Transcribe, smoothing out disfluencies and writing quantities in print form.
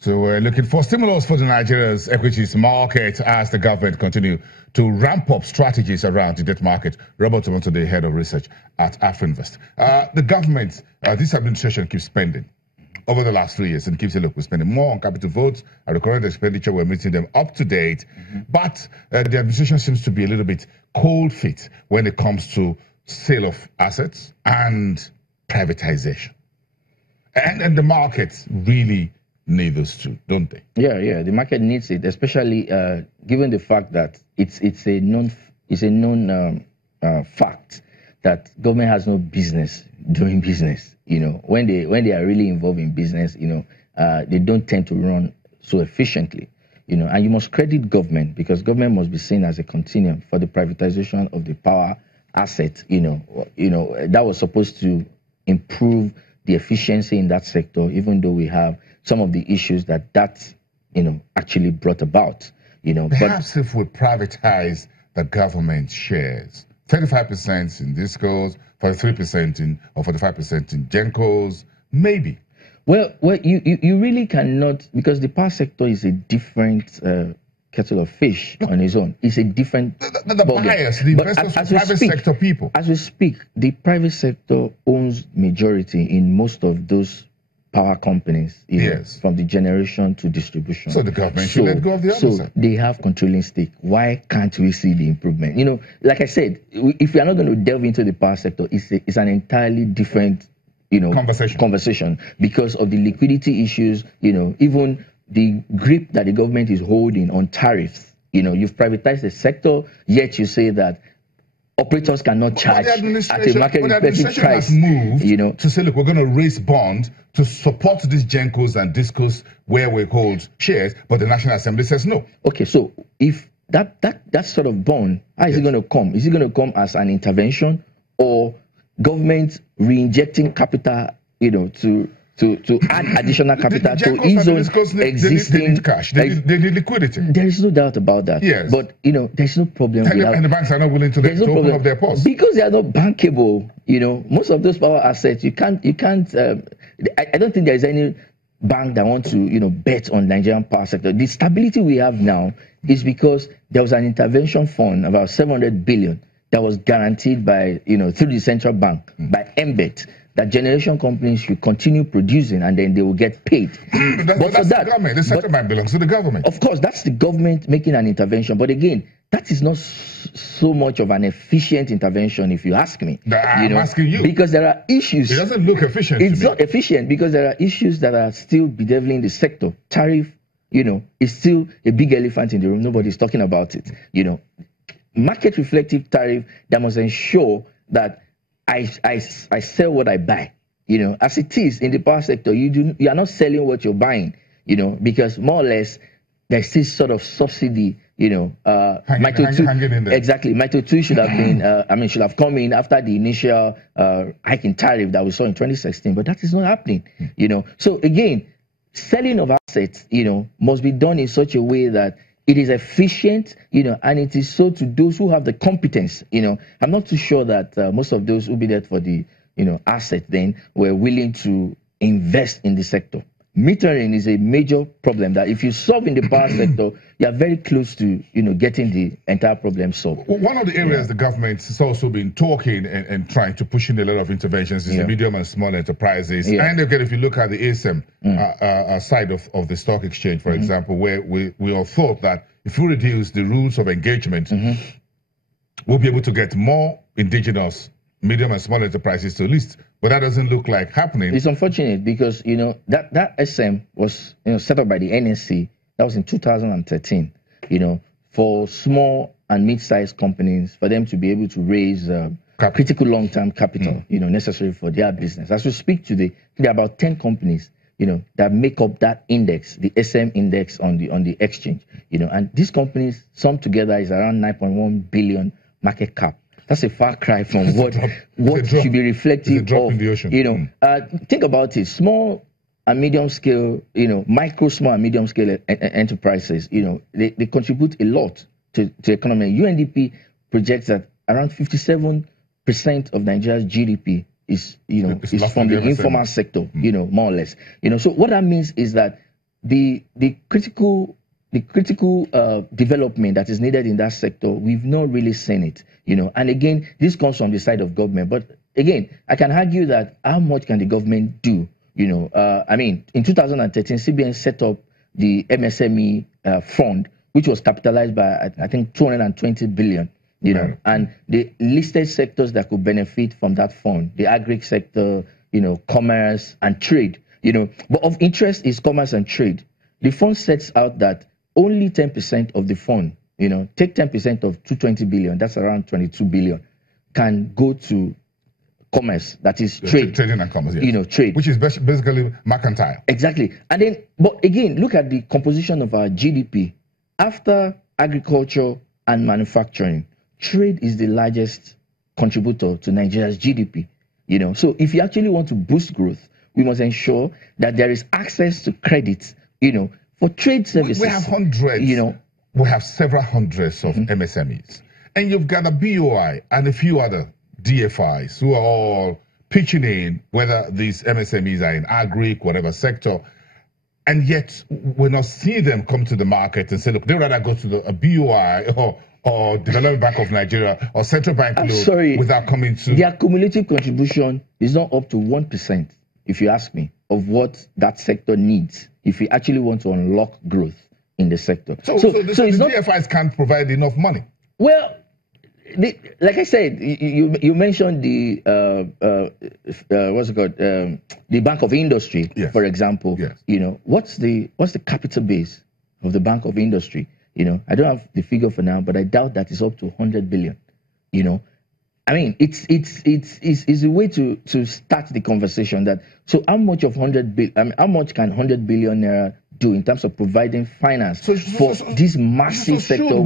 So we're looking for stimulus for the Nigeria's equities market as the government continue to ramp up strategies around the debt market. Robert Toronto, the head of research at Afrinvest. The government, this administration keeps spending over the last 3 years and keeps saying, look, we're spending more on capital votes and the current expenditure, we're meeting them up to date. But the administration seems to be a little bit cold feet when it comes to sale of assets and privatization. And the markets really need those two, don't they? Yeah, the market needs it, especially given the fact that it's a known fact that government has no business doing business. You know, when they are really involved in business, you know, they don't tend to run so efficiently. You know, and you must credit government, because government must be seen as a continuum for the privatization of the power asset. You know that was supposed to improve the efficiency in that sector, even though we have some of the issues that actually brought about. You know, perhaps if we privatize the government shares, 35% in discos, 43% in, or 45% in Gencos, maybe. Well, you really cannot, because the power sector is a different kettle of fish on its own. It's a different the buyers, the investors, the private sector people. As we speak, the private sector owns majority in most of those power companies, yes, from the generation to distribution. So the government should let go of the other side. They have controlling stake. Why can't we see the improvement? You know, like I said, if we are not going to delve into the power sector, it's an entirely different, conversation because of the liquidity issues. You know, even the grip that the government is holding on tariffs. You know, you've privatized the sector, yet you say that operators cannot charge at a market-reflective price. Has moved, to say, look, we're going to raise bonds to support these Gencos and Discos where we hold shares, but the National Assembly says no. Okay, so if that sort of bond, how is it going to come? Is it going to come as an intervention, or government re-injecting capital, to add additional capital to its own existing? They need cash. They need liquidity. There is no doubt about that. Yes. But there's no problem. And the banks are not willing to open up their purse because they are not bankable. Most of those power assets, you can't. I don't think there is any bank that wants to bet on Nigerian power sector. The stability we have now is because there was an intervention fund, about 700 billion, that was guaranteed by through the central bank by MBET, that generation companies should continue producing and then they will get paid. But that's the government. The central bank belongs to the government. Of course, that's the government making an intervention. But again, that is not so much of an efficient intervention, if you ask me. I'm asking you. Because there are issues. It doesn't look efficient. It's not efficient because there are issues that are still bedeviling the sector. Tariff, is still a big elephant in the room. Nobody's talking about it. Market reflective tariff that must ensure that I sell what I buy. As it is in the power sector, you are not selling what you're buying. Because more or less there's this sort of subsidy. Hanging in there. Exactly. Mito 2 should have been. Should have come in after the initial hike in tariff that we saw in 2016. But that is not happening. So again, selling of assets, must be done in such a way that it is efficient, and it is so to those who have the competence. I'm not too sure that most of those who be there for the, asset then were willing to invest in the sector. Metering is a major problem that if you solve in the power sector, you are very close to, getting the entire problem solved. One of the areas the government has also been talking and trying to push in a lot of interventions is the medium and small enterprises. And again, if you look at the ASM side of the stock exchange, for example, where we all thought that if we reduce the rules of engagement, we'll be able to get more indigenous medium and small enterprises to list. But that doesn't look like happening. It's unfortunate because, that SM was, set up by the NSC. That was in 2013, for small and mid-sized companies, for them to be able to raise critical long-term capital, necessary for their business. As we speak today, there are about 10 companies, that make up that index, the SM index on the exchange, and these companies, sum together, is around 9.1 billion market cap. That's a far cry from what should be reflective of, in the ocean. Think about it. Small and medium scale, micro, small and medium scale enterprises, they contribute a lot to the economy. UNDP projects that around 57% of Nigeria's GDP is from the informal sector, more or less. So what that means is that the critical development that is needed in that sector, we've not really seen it, And again, this comes from the side of government. But again, I can argue that how much can the government do? I mean, in 2013, CBN set up the MSME fund, which was capitalized by, I think, 220 billion. And the listed sectors that could benefit from that fund, the agri sector, commerce and trade, But of interest is commerce and trade. The fund sets out that only 10% of the fund, take 10% of 220 billion, that's around 22 billion, can go to commerce, that is trade. Trading and commerce, yes. Trade. Which is basically mercantile. Exactly. And then, but again, look at the composition of our GDP. After agriculture and manufacturing, trade is the largest contributor to Nigeria's GDP. So if you actually want to boost growth, we must ensure that there is access to credit, for trade services. We have hundreds. We have several hundreds of MSMEs. And you've got a BOI and a few other DFIs who are all pitching in, whether these MSMEs are in agri, whatever sector. And yet we're not seeing them come to the market and say, look, they'd rather go to a BOI or Development Bank of Nigeria or Central Bank without coming to... Their cumulative contribution is not up to 1%, if you ask me, of what that sector needs if we actually want to unlock growth in the sector. So the DFIs can't provide enough money? Well, like I said, you mentioned the what's it called, the Bank of Industry, yes, for example. Yes. What's the capital base of the Bank of Industry? I don't have the figure for now, but I doubt that it's up to 100 billion. I mean, it's a way to start the conversation that, so how much of 100 billion, I mean, how much can 100 billion naira do in terms of providing finance for this massive sector?